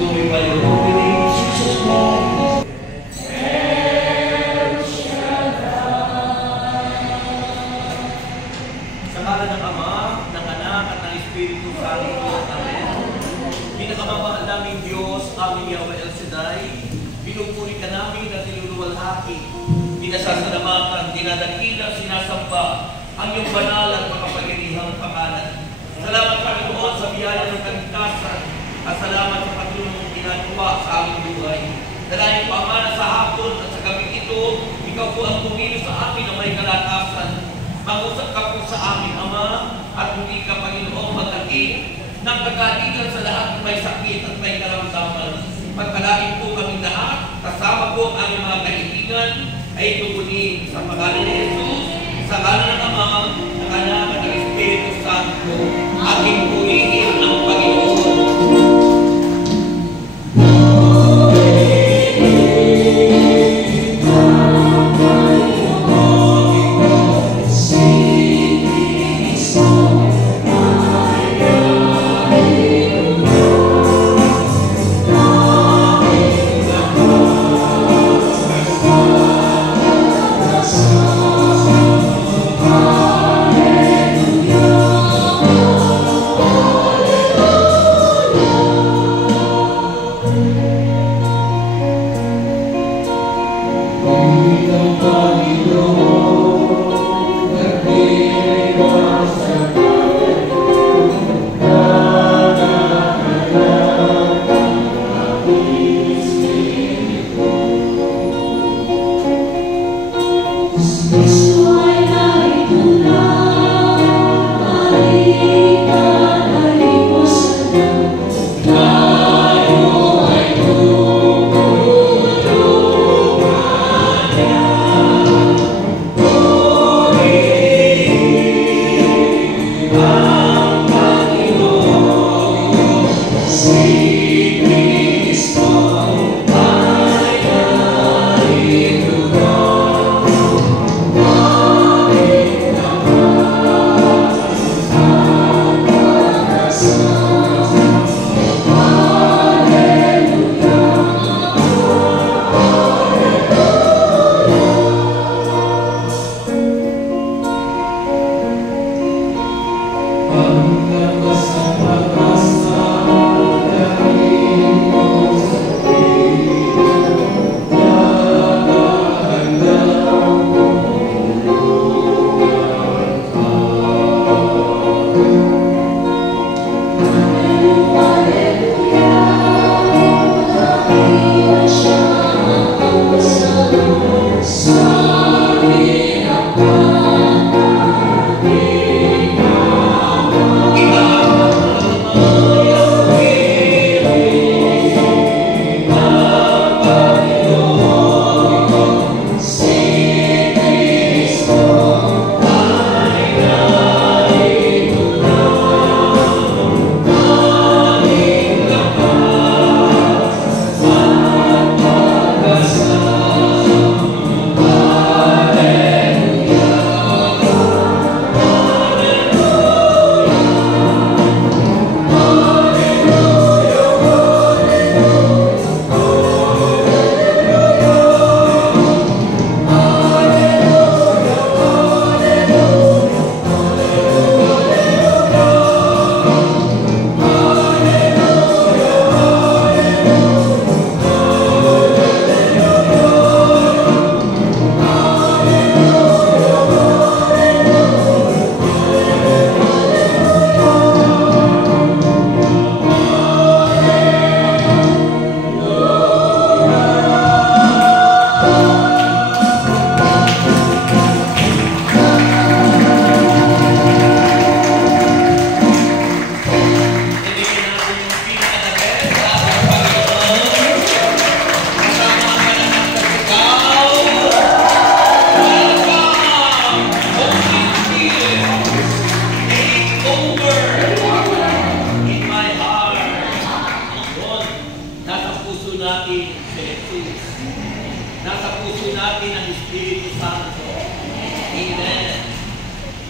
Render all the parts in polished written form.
glorify your holy name, Jesus Christ. Sa ngalan ng Ama, ng Anak, at ng Espiritu Santo. Amen. Pinakamamahal naming Diyos, aming Yahweh El Shaddai, pinupuri ka namin at niluluwalhati, pinasasalamatan, dinadakila, sinasamba ang iyong banal at makapangyarihang pangalan. Salamat, Panginoon, sa biyaya ng kaligtasan at salamat sa patuloy mong ginagawa sa aming buhay. Dalayan ko, Ama, na sa hapon at sa gabi ito, ikaw po ang pumili sa amin na may kalakasan. Mangusap ka po sa amin, Ama, at hindi ka, Panginoon, mag-agit ng kagalitan sa lahat ng may sakit at may karamdaman. Pagkalain po kami lahat, kasama po ang aming mga kaibigan, ay tugunin sa pangalan ni Jesus, sa ngalan ng Ama, ng Anak, at ng Espiritu Santo, ating purihin ang Panginoon.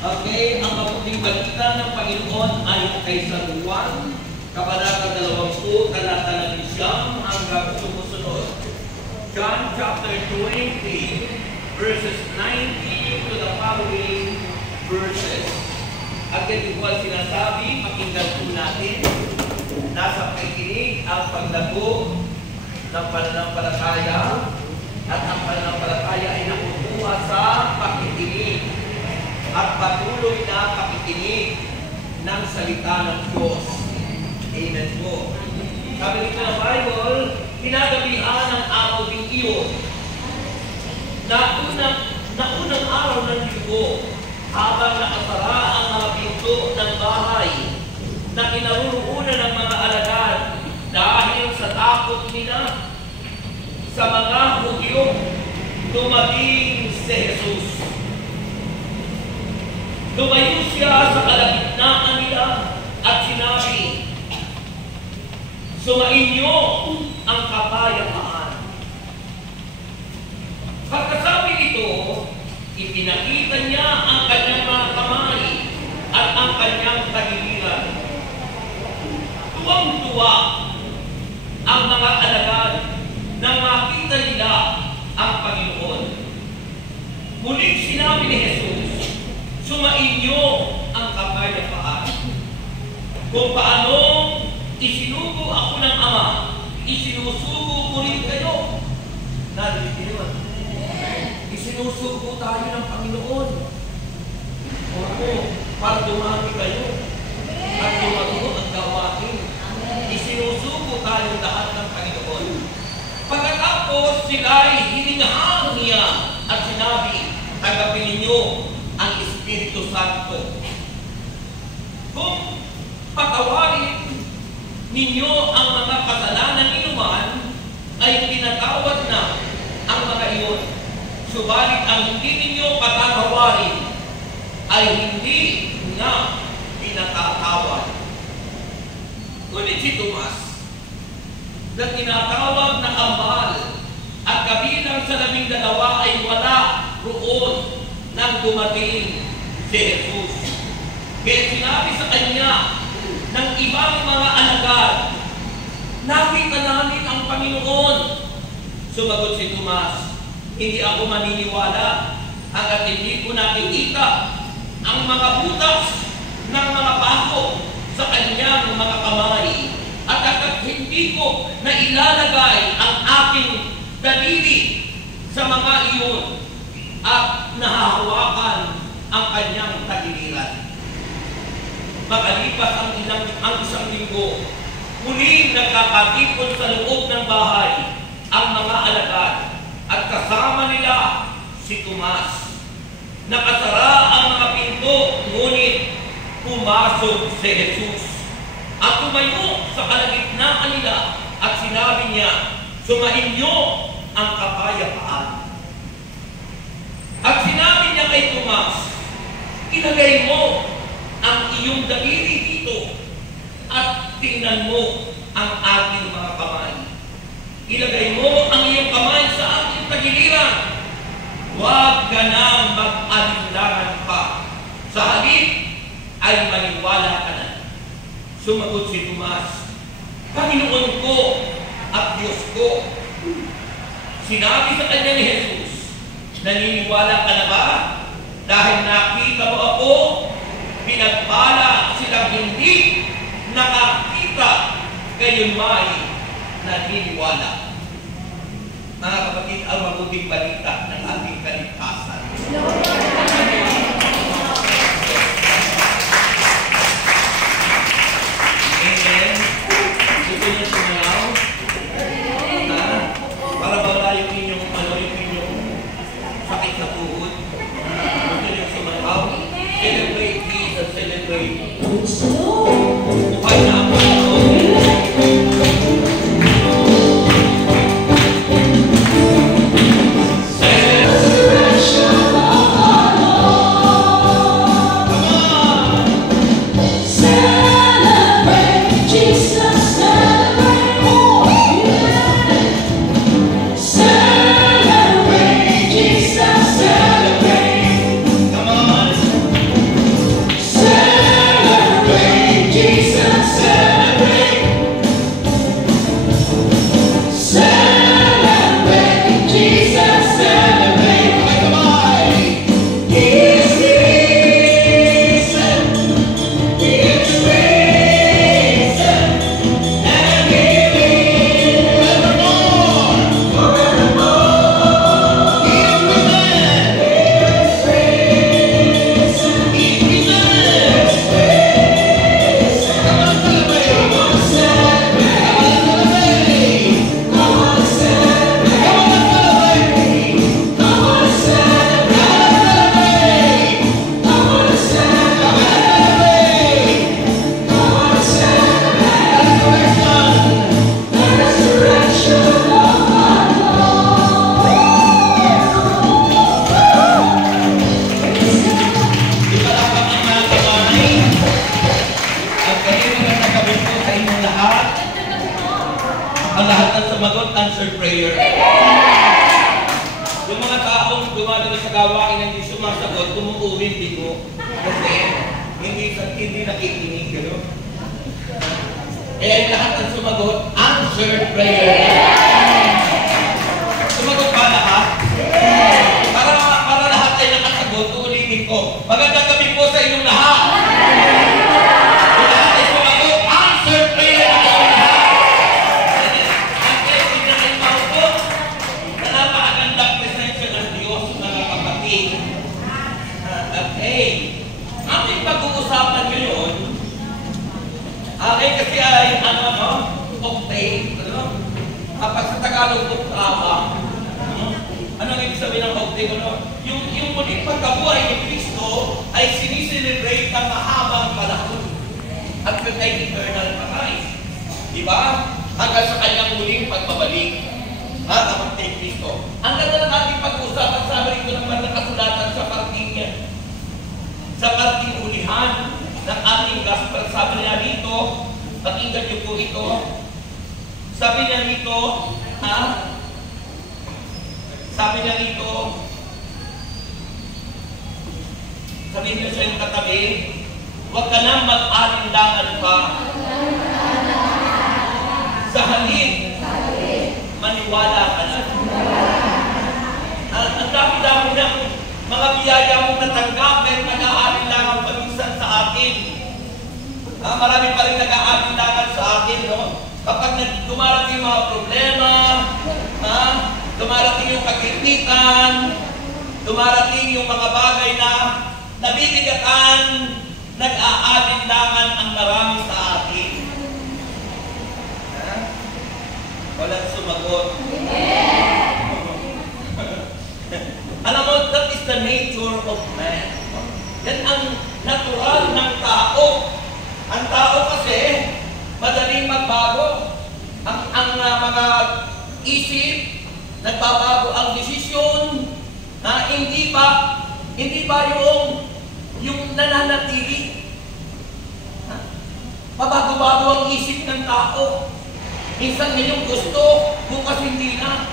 Okay, ang mabuting balita ng Panginoon ay kay San Juan, Kabanata 20, talata 11 lang hanggang sumusunod. John chapter 20, verses 19 to the following verses. At ganito po ang sinasabi, pakinggan po natin, nasa pakikinig ang paglago ng pananampalataya at ang pananampalataya ay nakukuha sa pakikinig at patuloy na pakikinig ng salita ng Diyos. Amen po. Sabi dito ng Bible, kinagabihan ng araw din iyon na unang araw ng linggo habang nakasara ang mga pinto ng bahay na kinaruroonan ng mga alagad dahil sa takot nila sa mga Hudyo, dumating si Jesus. Tumayo siya sa kalagitnaan nila at sinabi, "Sumainyo ang kapayapaan." Pagkasabi nito, ipinakita niya ang kanyang mga kamay at ang kanyang tagiliran. Tuwang-tuwa ang mga alagad nang makita nila ang Panginoon. Muling sinabi ni Jesus, "Sumainyo ang kapayapaan." Kung paano isinugo ako ng Ama, isinusugo ko rin kayo. Narinig niyo naman. Isinusugo tayo ng Panginoon. Oo, para dumami kayo at dumago ang gawain. Isinusugo tayo lahat ng Panginoon. Pagkatapos sila'y hininghang niya at sinabi, "Tanggapin ninyo ang Espiritu Santo. Kung patawarin ninyo ang mga kasalanan inuman, ay pinatawad na ang mga iyon. Subalit ang hindi ninyo patatawarin, ay hindi na pinatatawad." Ngunit si Tomas, na tinatawag na kambal at kabilang sa 12 ay wala roon nang dumating si Jesus. Kaya sinabi sa kanya ng ibang mga alagad, "Nakita namin ang Panginoon." Sumagot si Tomas, "Hindi ako maniniwala hangga't hindi ko nakikita ang mga butas ng mga pako sa kanyang mga kamay at hangga't hindi ko na ilalagay ang aking daliri sa mga iyon at nahahawakan ang kanyang tagiliran." Makalipas ang isang linggo, muling nagkakatipon sa loob ng bahay ang mga alagad at kasama nila si Tomas. Nakasara ang mga pinto, ngunit pumasok si Jesus at tumayo sa kalagitnaan nila at sinabi niya, "Sumainyo ang kapayapaan." At sinabi niya kay Tomas, "Ilagay mo ang iyong daliri dito at tingnan mo ang aking mga kamay. Ilagay mo ang iyong kamay sa aking tagiliran. Huwag ka nang mag-alinlangan pa. Sa halip ay maniwala ka na." Sumagot si Tomas, "Panginoon ko at Diyos ko." Sinabi sa kanya ni Jesus, "Naniniwala ka na ba? Dahil nakita mo ako, pinagpala silang hindi nakakita, gayon may naniniwala." Mga kapatid, ang mabuting balita ng ating kaligtasan. Amen. Gusto niyo sumayaw? Para wala yung inyong sakit sa tuhod. Gusto niyo sumayaw? Celebrate Jesus, celebrate. Buhay na ako. Celebration of Ang lahat ng sumagot, answered prayer. Yung mga taong dumadalo sa gawain na hindi sumasagot, umuuwi bigo. Kasi hindi nakikinig. Gano'n? Kaya yung lahat ng sumagot, answered prayer. Sumagot ba lahat? Para lahat ay nakasagot, uulitin ko. Magandang gabi po sa inyong lahat. Yung lahat ay sumagot, answered prayer ang inyong lahat. Ang blessing na kayo maupo, na napakagandang presensya ng Diyos, mga kapatid. Okay. Ating pag-uusapan ngayon, kasi ay octave, kapag sa Tagalog, octava. Anong ibig sabihin ng octave? Yung muling pagkabuhay ni Kristo ay siniselebrate ng mahabang panahon at ay eternal paradise. Diba? Hanggang sa kanyang muling pagbabalik. Kapag ni Kristo. Ang ganda ng ating pag-uusapan, sabi rito naman nakasulatan sa parting ulihan ng ating gospel. Sabi niya rito, pakinggan niyo po ito. Sabi niya rito, sabi niyo sa iyong katabi, huwag ka nang mag-alinlangan pa. Sa halip, maniwala ka na. Ang dami-dami ng mga biyaya mong natanggap, pero nag-aalinlangan paminsan sa atin. Marami pa rin nag-aalinlangan sa atin, no? Kapag dumarating yung mga problema, dumarating yung kagiritan, dumarating yung mga bagay na nabibigatan, nag-aalinlangan ang marami sa atin. Walang sumagot. Alam mo, that is the nature of man. Yan ang natural ng tao. Ang tao kasi, madaling magbago. Ang mga isip, nagbabago ang desisyon, na hindi ba yung nananatili. Pabago-bago ang isip ng tao. Minsan ngayong gusto, bukas hindi na.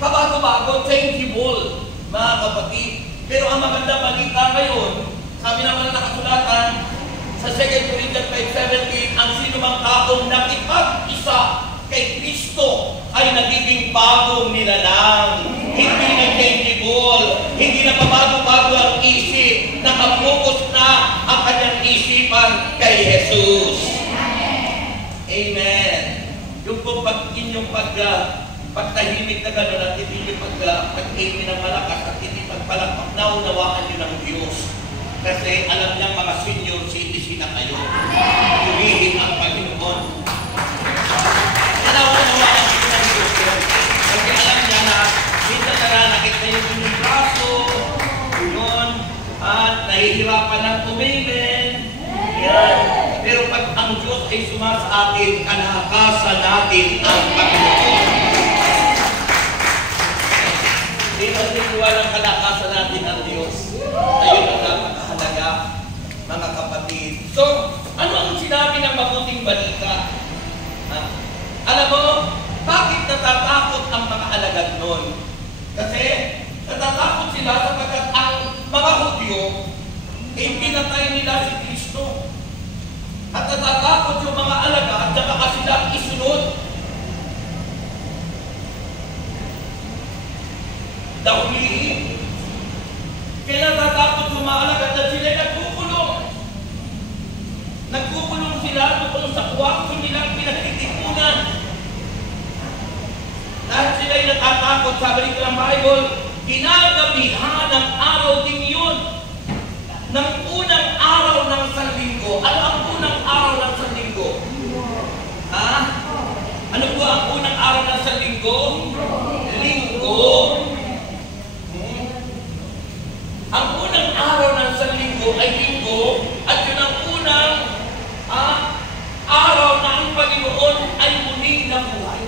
Pabago-bago, changeable, mga kapatid. Pero ang maganda balita ngayon, sabi naman na nakasulatan, sa 2 Corinthians 5:17, ang sinumang taong nakipag-isa kay Kristo ay nagiging bagong nilalang. Hindi na changeable, hindi na pabago-bago ang isip, nakapokus na ang kanyang isipan kay Jesus. Amen. Yung po inyong pagtahimik na gano'n at hindi yung pag-aiming ng malakas at hindi pagpalakpak, naunawaan nyo ng Diyos. Kasi alam niyang mga senior citizen na kayo. Purihin ang Panginoon. Naunawaan nyo ng Diyos yun. Kasi alam niya na minsan nananakit na yung inyong braso, yun, at nahihirapan ng umimin. Yan. Pero pag ang Diyos ay sumasa atin, kalakasan natin ang Panginoon. Hindi magtitiwala ng kalakasan natin ang Diyos. Ayun ang napakahalaga, mga kapatid. So, ano ang sinabi ng mabuting balita? Alam mo, bakit natatakot ang mga alagad nun? Kasi natatakot sila sapagkat ang mga Hudyo ay pinatay nila si Kristo. At natatakot yung mga alagad at saka sila isunod. Dahulihin. Kaya natatakot yung mga alagad at sila nagkukulong. Nagkukulong sila doon sa kwarto nilang pinagtitipunan. Dahil sila'y natatakot, sabi rito ng Bible, ginagabihan ng araw din yun. Ng unang araw ng Sanlinggo. Ano ang unang araw ng Sanlinggo? Ano po ang unang araw ng Sanlinggo? Linggo. Ang unang araw ng Sanlinggo ay Linggo at yun ang unang araw na ang Panginoon ay muling nabuhay.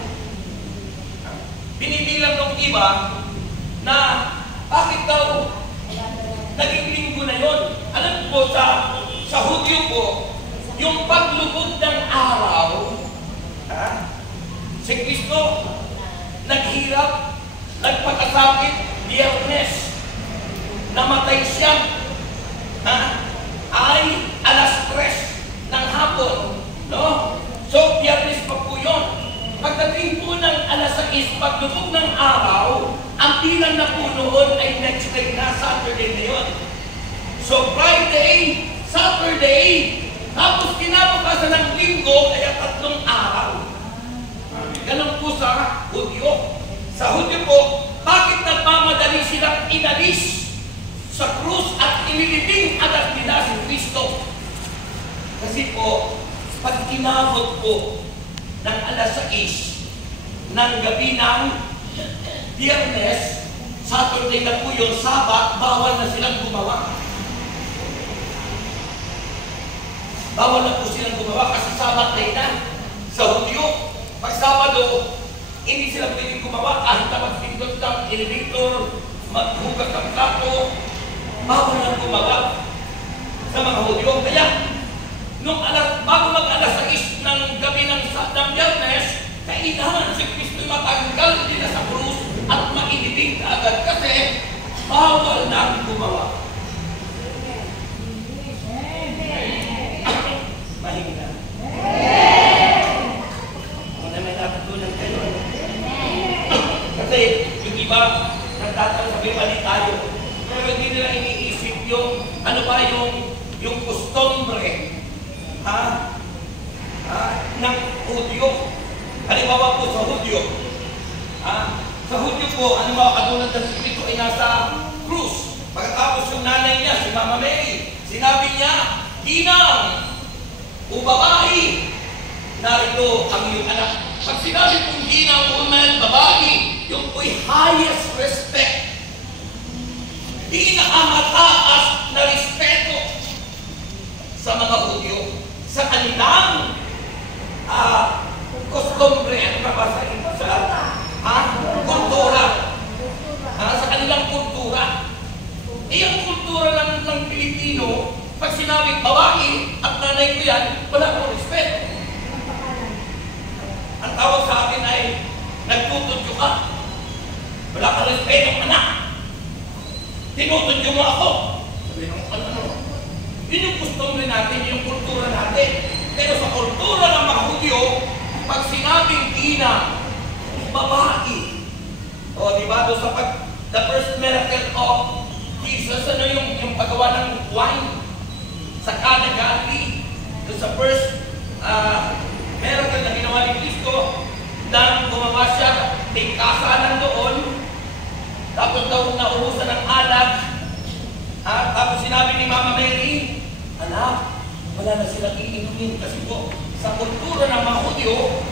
Binibilang ng iba na bakit daw naging Linggo na yun? Alam po, sa Hudyo po, yung paglubog ng araw, Si Kristo, naghirap, nagpakasakit, Biyernes, namatay siya, ay alas 3 ng hapon, no? So, Biyernes pa po yun. Pagdating po ng alas 6, paglubog ng araw, ang bilang na po noon ay next day na, Saturday na yun. So, Friday, Saturday, tapos kinabukasan ng Linggo, kaya 3 araw. Ganun po sa Hudyo. Sa Hudyo po, bakit nagmamadali silang inalis sa krus at inilibing agad nila si Kristo? Kasi po, pag inabot po ng alas 6 ng gabi ng Biyernes, Saturday na po yun, Sabat, bawal na silang gumawa. Bawal na po silang gumawa kasi Sabat day na. Sa Hudyo, pag Sabado, hindi sila pwedeng gumawa kahit na magpindot ng elevator, maghugas ng plato, bawal na gumawa sa mga Hudyo. Kaya, bago mag-alas 6 ng gabi ng Biyernes, kailangan si Kristo matanggal din sa krus at mailibing agad kasi bawal na gumawa. Mahinga. May natutunan kayo. Kasi yung iba, nagtatanong sabi tayo, pero hindi nila iniisip yung, ano ba yung custombre, ng Hudyo. Halimbawa po sa Hudyo. Sa Hudyo po, ano ba, katulad ng Kristo ay nasa krus. Pagkatapos yung nanay niya, si Mama Mary, sinabi niya, Ginang, o babae, narito ang iyong anak. Pag sinabi kong ginang, woman, babae, yung po'y highest respect. Pinakamataas na respeto sa mga Hudyo. Sa kanilang costumbre, ano ka ba sa kultura. Sa kanilang kultura. Ang kultura ng Pilipino, pag sinabing babae at nanay ko yan, wala akong respeto. Ang tawag sa akin ay, nagtutudyo ka. Wala kang respeto, anak. Tinutudyo mo ako. Sabi nung ano. Yun yung custombre natin, yung kultura natin. Pero sa kultura ng mga Hudyo, pag sinabing ginang, babae. O, diba? Doon sa the first miracle of Jesus, ano yung paggawa ng wine sa Cana Galilee. Doon sa first miracle na ginawa ni Kristo, nang gumawa siya, tingkasanan doon, tapos daw naubusan ng alak, tapos sinabi ni Mama Mary, anak, wala na silang iinumin kasi po, sa kultura ng mga Hudyo,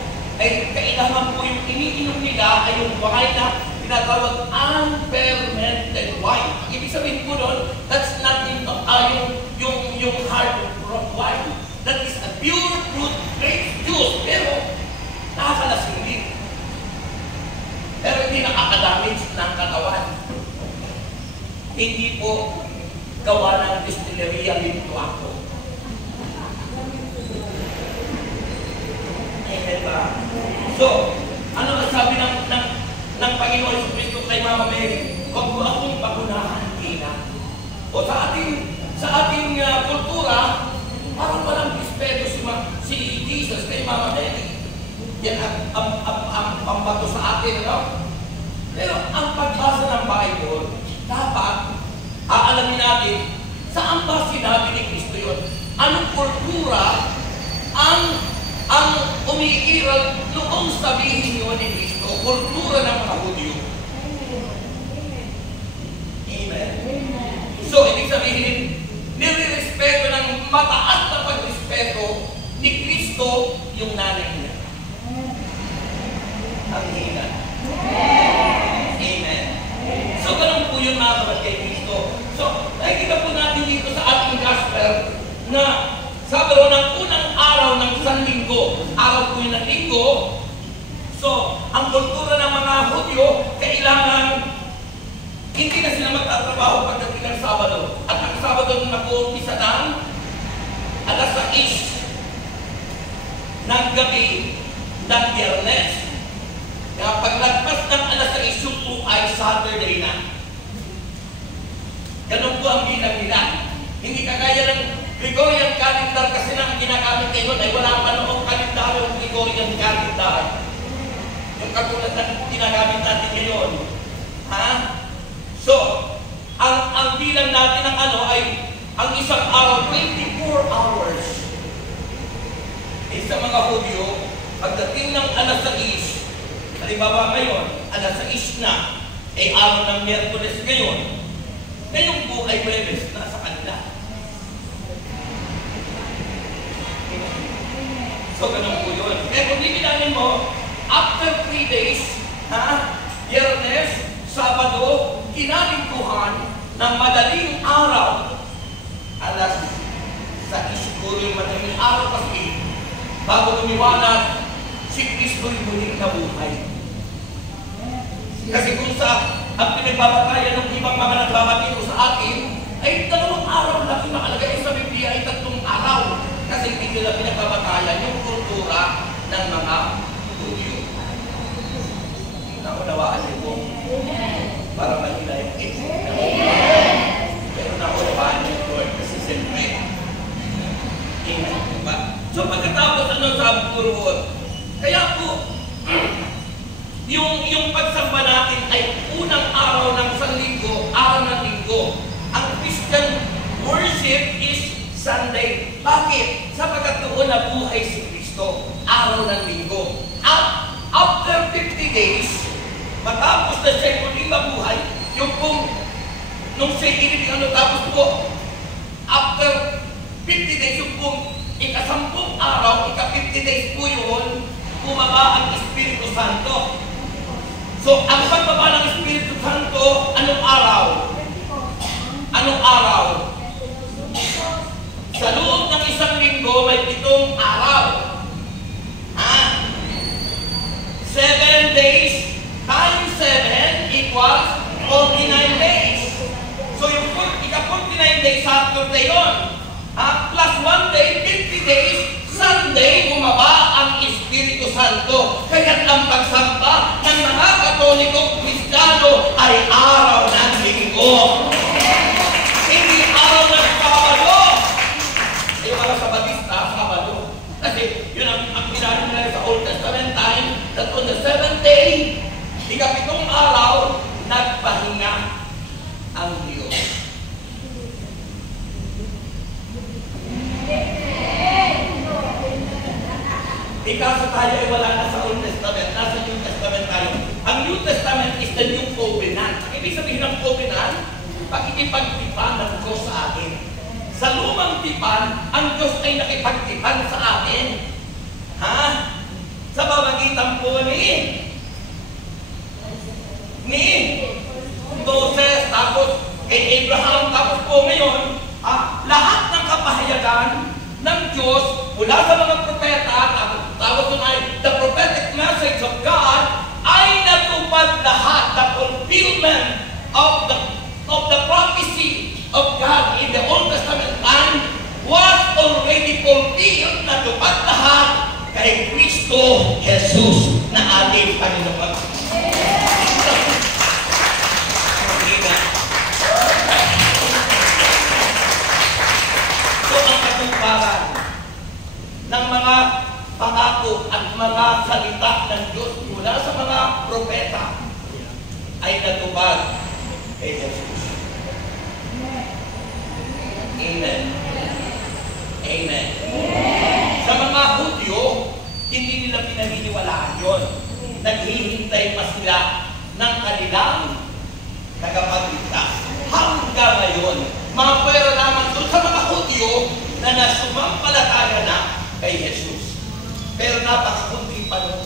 ay kailangan po yung iniinom nila ay yung wine na tinatawag unfermented wine. Ang ibig sabihin po doon, that's not yung hard rock wine. That is a pure fruit grape juice, pero nakakalasing din. Pero hindi nakakadamage ng katawan. Hindi po gawa ng distilleria dito ako. Amen ba? So, ano ang sabi ng Panginoon Yesu Cristo kay Mama Mary? Huwag mo akong pagunahan, Ina. O sa ating kultura, parang walang respeto si Jesus kay Mama Mary. Yan ang pambato sa atin, no? Pero ang pagbasa ng Bible, dapat aalamin natin saan ba sinabi ni Kristo yun? Anong kultura ang umiiral noong sabihin yun ni Kristo? Kultura ng mga Hudyo. Amen. So, ibig sabihin, nire-respeto ng mataas na pagrespeto ni Kristo yung nanay niya. Ang hina. Amen. So, ganun po yung mga kapatid kay Kristo. So, nakikita po natin dito sa ating gospel na Sabado ng unang araw ng isang linggo, araw po yun ng linggo. So, ang kultura ng mga Hudyo, kailangan hindi na sila magtatrabaho pagdating ng Sabado. At ang Sabado na nag-uumpisa ng alas 6 ng gabi ng Biyernes. Gregorian calendar kasi na ang ginagamit ngayon ay wala pa noong kalendar yung Gregorian calendar. Yung katulad na ginagamit natin ngayon. Ha? So, ang bilang natin ng ay ang isang araw, 24 hours. Sa mga Hudyo, pagdating ng alas 6, halimbawa ngayon, alas 6 na, araw ng Miyerkules ngayon, ngayong buhay Huwebes, nasa kanila. So, ganun po yun. Kaya kung di kinanin mo, after 3 days, Biyernes, Sabado, kinalingkuhan ng madaling araw, alas 6 siguro yung madaling araw kasi, bago lumiwanag, si Kristo'y muling nabuhay. Kasi kung ang pinagbabatayan ng ibang mga nagbabatito sa atin, ay 2 araw lang yung nakalagay sa Biblia ay 3 araw. Kasi hindi nila pinagbabatayan yung kultura ng mga Hudyo. Naunawaan niyo po para mahila yung isip. Pero naunawaan niyo Lord kasi siyempre. So pagkatapos sa Puruot, kaya po, yung pagsamba natin ay unang araw ng isang linggo, araw ng linggo. Ang Christian worship is Sunday. Bakit? Sapagkat doon nabuhay si Kristo, araw ng linggo. At after 50 days, matapos na siya muling mabuhay, yung pong, nung siya tapos po, after 50 days, yung pong ika-10 araw, ika-50 days po yun, bumaba ang Espiritu Santo. So, ang pagbaba ng Espiritu Santo, anong araw? Anong araw? Sa loob ng isang linggo, may 7 araw. 7 days times 7 equals 49 days. So, yung ika-49 days, Saturday yun. Plus 1 day, 50 days, Sunday, bumaba ang Espiritu Santo. Kaya ang pagsamba ng mga Katoliko Kristiyano ay araw ng linggo. Hindi araw ng Sabado. Yung mga Sabadista, Sabado. Kasi yun ang ginagawa nila sa Old Testament time, that on the 7th day, ika-7 araw, nagpahinga ang Diyos. Kaso tayo ay wala na sa Old Testament, nasa New Testament tayo. Ang New Testament is the New Covenant. Ang ibig sabihin ng Covenant, pakikipagtipan ng Diyos sa atin. Sa lumang tipan, ang Diyos ay nakipagtipan sa atin. Sa pamagitan po ni Moses, tapos kay Abraham, tapos po ngayon, lahat ng kapahayagan ng Diyos mula sa mga propeta, tawag doon ay the prophetic message of God, ay natupad lahat. The fulfillment of the prophecy of God in the Old Testament time was already fulfilled, natupad lahat kay Kristo Jesus na ating Panginoon. So ang katuparan ng mga pangako at mga salita ng Diyos mula sa mga propeta ay natupad kay Jesus. Amen. Amen. Sa mga Hudyo, hindi nila pinaniniwalaan yun. Naghihintay pa sila ng kanilang tagapagligtas. Hanggang ngayon, mga pwera naman doon sa mga Hudyo na nasumampalataya na kay Jesus. Pero napakakunti pa nun.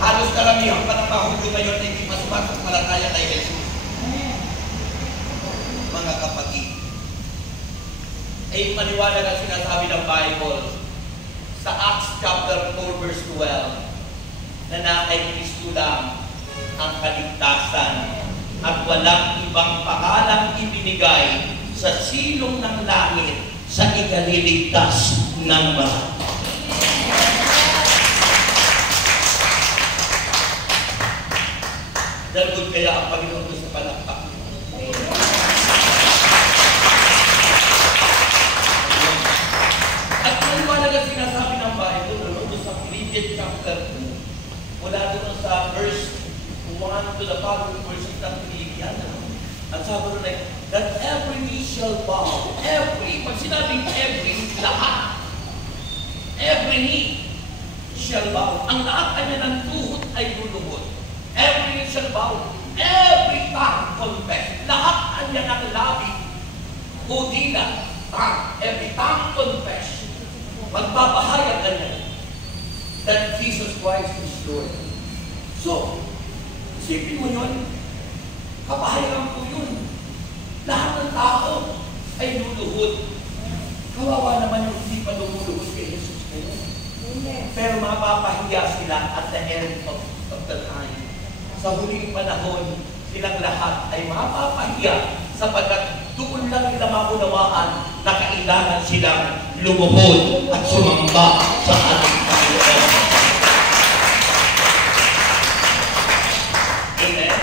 Halos karamihan pa ng mga Hudyo ngayon na hindi pa sumampalataya kay Jesus. Mga kapatid, ay maniwala na sinasabi ng Bible sa Acts chapter 4 verse 12 na na kay Kristo lang ang kaligtasan at walang ibang pangalang ibinigay sa silong ng langit sa ikaliligtas ng mga. Dalugod kaya ang Panginoon sa palakpak. Philippians chapter 2, mula doon sa verse 1 to the following verses ng Philippians. At sabi rin that every knee shall bow. Pag sinabing every, lahat. Every knee shall bow. Ang lahat kanya ng tuhod ay luluhod. Every knee shall bow. Every tongue confess. Lahat kanya ng labi. O dila, tongue. Every tongue confess. Magpapahayag kanya that Jesus Christ is Lord. So, isipin mo yun. Kapahayagan po yun. Lahat ng tao ay luluhod. Kawawa naman yung hindi pa lumuluhod kay Jesus kayo. Pero mapapahiya sila at the end of the time. Sa huling panahon, silang lahat ay mapapahiya sapagkat doon lang nila maunawaan na kailangan silang lumuhod at sumamba sa ating Panginoon. Amen?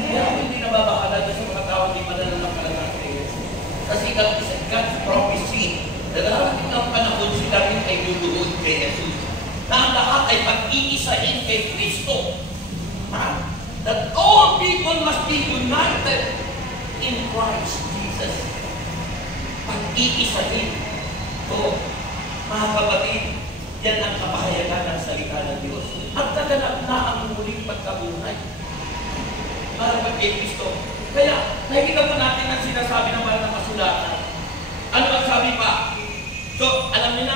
Kaya hindi nababahala sa mga tao hindi mananampalataya kay Jesus. Kasi that is God's prophecy. Darating ang panahon sila rin ay luluhod kay Jesus. Na ang lahat ay pag-iisahin kay Kristo. That all people must be united in Christ Jesus. Pag-iisahin. So, mga kapatid, yan ang kapahayagan ng salita ng Diyos. At naganap na ang muling pagkabuhay. Para kay Kristo. Kaya, nakikita po natin ang sinasabi ng mga kasulatan. Ano ang sabi pa? So, alam niyo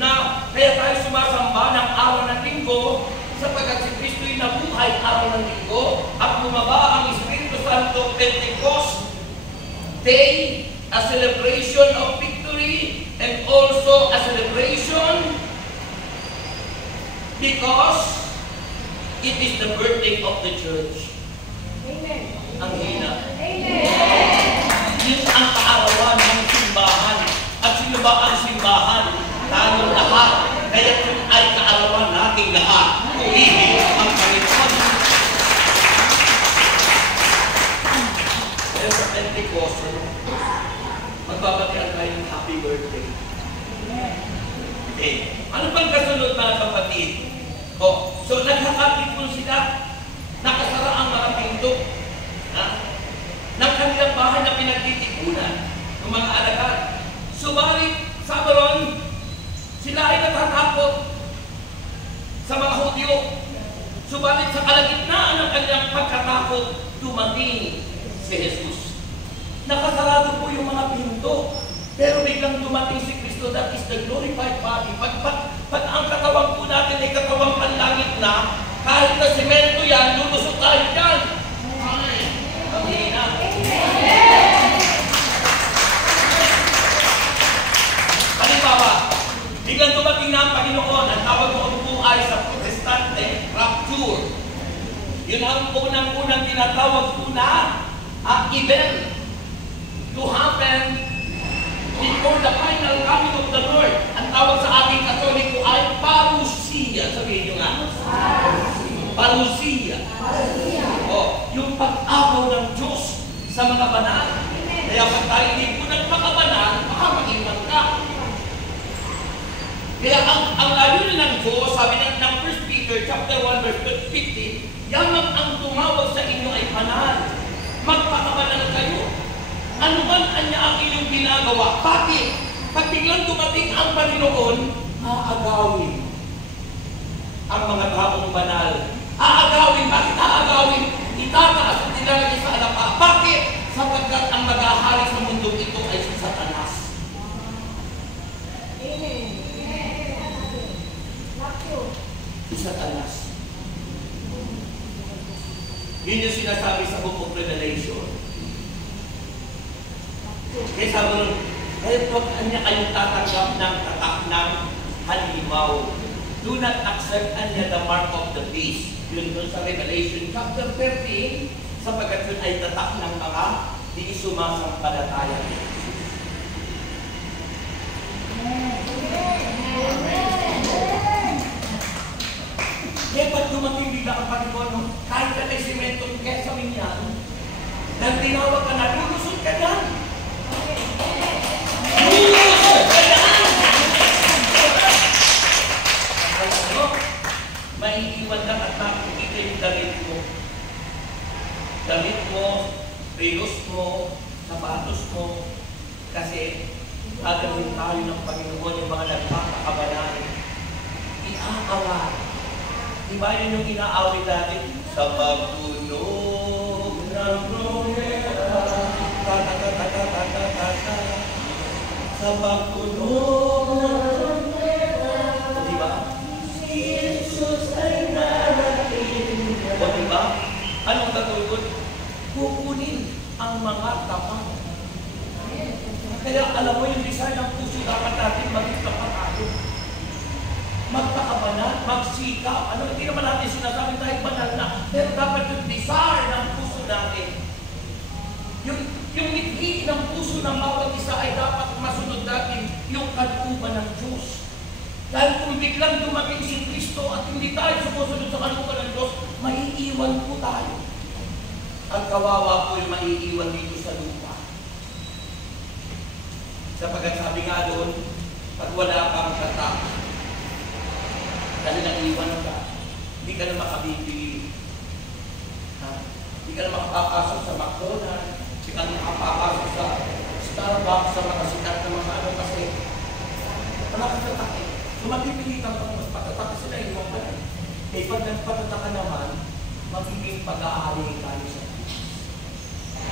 na kaya tayo sumasamba ng araw ng linggo sapagkat si Kristo'y nabuhay araw ng linggo at bumaba ang Espiritu Santo Pentecost Day, a celebration of victory and also a celebration because it is the birthday of the church. Amen. Ang hina. Amen. Yun ang kaarawan ng simbahan. At sino ba ang simbahan? Tayong lahat. Kaya yun ay kaarawan nating lahat. Purihin ang Panginoon. Kaya sa Pentecost, magbabatian tayo ng happy birthday. Okay. Ano bang kasunod mga kapatid? So naghahapit po sila. Nakasara ang mga pinto ng kanilang bahay na pinagtitipunan ng mga alagad. Subalit, sa baron, sila ay natatakot sa mga Hudyo. Subalit sa kalagitnaan ng kanilang pagkatakot, dumating si Jesus. Nakasarado po yung mga pinto, pero biglang dumating si Kristo, that is the glorified body. Pag ang katawan po natin ay katawang panlangit na, kahit na semento yan, lulusot tayo dyan. Ang hina. Halimbawa, biglang dumating na ang Panginoon, ang tawag ko po ay sa Protestante, rapture. Yun ang unang-unang tinatawag po na event to happen before the final coming of the Lord. Ang tawag sa ating Katoliko ay parousia. Sabihin nyo nga. Parousia. Yung pag-agaw ng Diyos sa mga banal. Kaya pag tayo hindi po nagpakabanal, baka mag-iman ka. Kaya ang layunin ng Diyos, sabi ng 1 Peter chapter 1 verse 15, yan ang tumawag sa inyo ay banal. Magpakabanal kayo. Ano man ang inyong ginagawa? Bakit? Pag biglang dumating ang Panginoon, aagawin ang mga taong banal. Aagawin. Bakit aagawin? Itataas at nilalagay sa alapa. Bakit? Sapagkat ang maghahari sa mundong ito ay si Satanas. Si Satanas. Yun yung sinasabi sa Book of Revelation. Kaya sabi nun, kahit huwag niya kayong tatanggap ng tatak ng halimaw. Do not accept niya the mark of the beast. Yun doon sa Revelation chapter 13, sapagkat yun ay tatak ng mga di sumasampalataya. Kaya pag dumating bigla ang Panginoon, kahit ka tayo simentong kesa minyan, nang tinawag ka na, lulusot ka dyan. Lulusot ka dyan! Ano? damit mo, relos mo, sapatos mo, kasi gagawin tayo ng Panginoon yung mga nagpapakabanaan. Inaawat. Diba yun yung inaawit natin? Sa pagtunog ng trompeta, ta-ta-ta-ta-ta-ta-ta-ta, sa pagtunog ng trompeta. Diba? Si Jesus ay narating. O diba? Anong tatulog? Kukunin ang mga tapat. Kaya alam mo yung design ng puso, dapat natin maging tapat tayo. Magpakabanal, magsikap. Ano, hindi naman natin sinasabi tayo banal na, pero dapat yung desire ng puso natin. Yung mithi ng puso ng bawat isa ay dapat masunod natin yung kalooban ng Diyos. Dahil kung biglang dumating si Kristo at hindi tayo sumusunod sa kalooban ng Diyos, maiiwan po tayo. At kawawa po yung maiiwan dito sa lupa. Sapagkat sabi nga doon, pag wala kang tatak, dahil nang-iwan ka, hindi ka na makabibili. Hindi ka na makapapasok sa McDonald's, hindi ka na makapapasok sa Starbucks, sa mga sikat na mga ano kasi wala kang tatak eh. So mapipilitan ka mas patatak kasi naiwan ka na. Eh pag nagpatatak ka naman, magiging pag-aari tayo sa Diyos.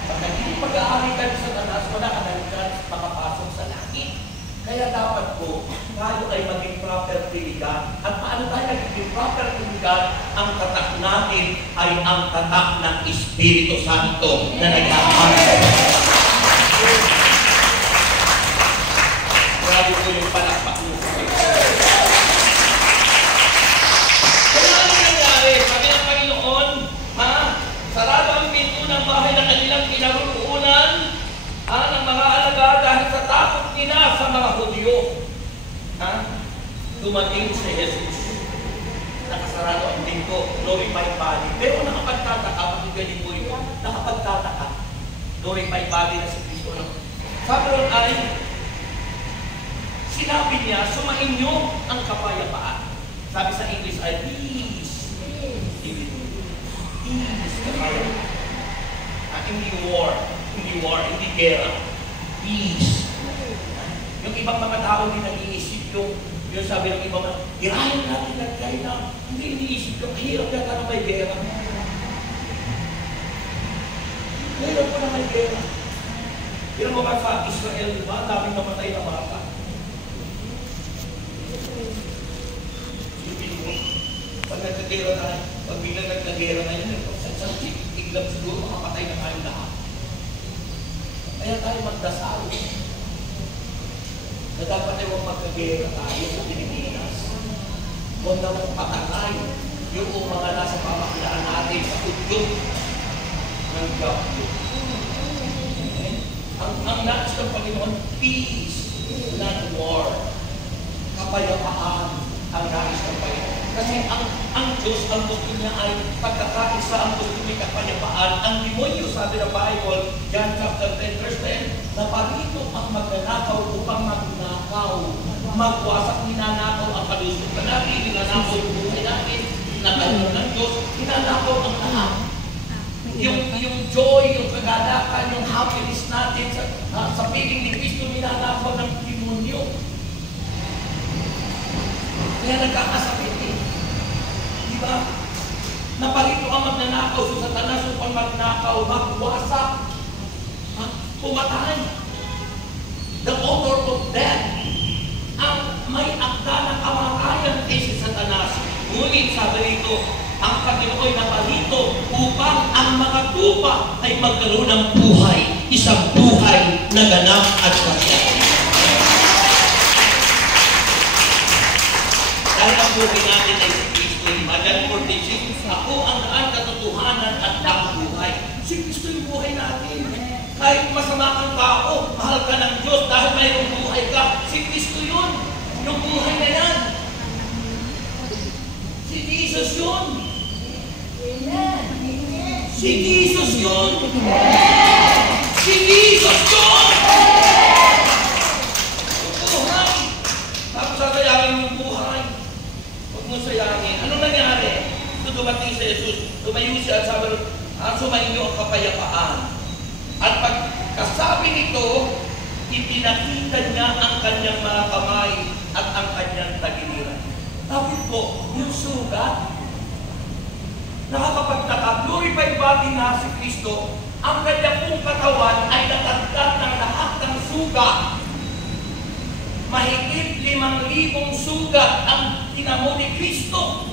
Pag naging pag-aari tayo sa Tanas, wala ka na chance makapasok sa langit. Kaya dapat po, tayo ay maging proper piligan. At paano tayo naging proper piligan? Ang tatak natin ay ang tatak ng Espiritu Santo na nagkakaroon. Grabe po yung palakpak mo sa kaya ano nangyari? Sabi ng Panginoon, sarado ang pinto ng bahay na kanilang kinaruroonan ng mga alaga dahil sa takot nila sa mga Hudyo. Dumating si Jesus. Nakasarado ang pinto, glorified body. Pero nakapagtataka, pakinggan mo yun, nakapagtataka, glorified body na si Kristo. Sabi ron ay, sinabi niya, sumainyo ang kapayapaan. Sabi sa English ay, peace. Peace. Kapayapaan. Hindi war, hindi gera. Peace. Yung ibang mga tao hindi nag-iisip yung sabi ng ibang mga, irayan natin at kayo na, hindi iniisip yung hirap na na may gera. Hirap ko na may gera. Hirap mo ka sa Israel, di ba? Daming namatay na bata. Sipin mo, pag nagkagera tayo, pag biglang nagkagera na yun, sa tiglam siguro makapatay na tayo lahat. Kaya tayo magdasal. Na dapat ay huwag magkagera tayo sa Pilipinas. Huwag na mong patakay yung mga nasa pamaklaan natin sa udyok ng Diablo. Ang nais ng Panginoon, peace, not war. Kapayapaan ang nais ng Panginoon. Kasi ang Diyos, ang gusto niya ay pagkakaisa, ang gusto niya kapayapaan. Ang demonyo, sabi ng Bible, John chapter 10, verse 10, na parito ang magnanakaw upang magnakaw. Magwasak, ninanakaw ang kalusugan natin, ninanakaw yung buhay natin, nakalunan ng Diyos, ninanakaw ang lahat. Yung joy, yung kagalakan, yung happiness natin sa piling ni Kristo, ninanakaw ng demonyo. Kaya nagkakasakit eh. Diba? Naparito ang magnanakaw sa Satanas upang magnakaw, magwasak, pumatay. The author of death, ang may akda ng kamatayan kay si Satanas. Ngunit sabi rito, ang Panginoon ay naparito upang ang mga tupa ay magkaroon ng buhay, isang buhay na ganap at kasya. Dahil ang buhay natin ay si Kristo, John 46, ako ang daan, katotohanan at ang buhay. Si Kristo yung buhay natin. Kahit masama kang tao, mahal ka ng Diyos dahil mayroong buhay ka. Si Kristo yun. Yung buhay na yan. Si Jesus yun. Si Jesus yun. Si Jesus yun. Yung buhay. Tapos sasayangin yung buhay. Huwag mo sayangin. Anong nangyari? Ito dumating sa Jesus. Tumayo siya at sabi, at sumainyo ang kapayapaan. At pagkasabi nito, ipinakita niya ang kanyang mga kamay at ang kanyang tagiliran. Bakit po? Yung sugat. Nakakapagtaka, glorified body na si Kristo, ang kanyang pong katawan ay natagkat ng lahat ng sugat. Mahigit 5,000 sugat ang tinamo ni Kristo.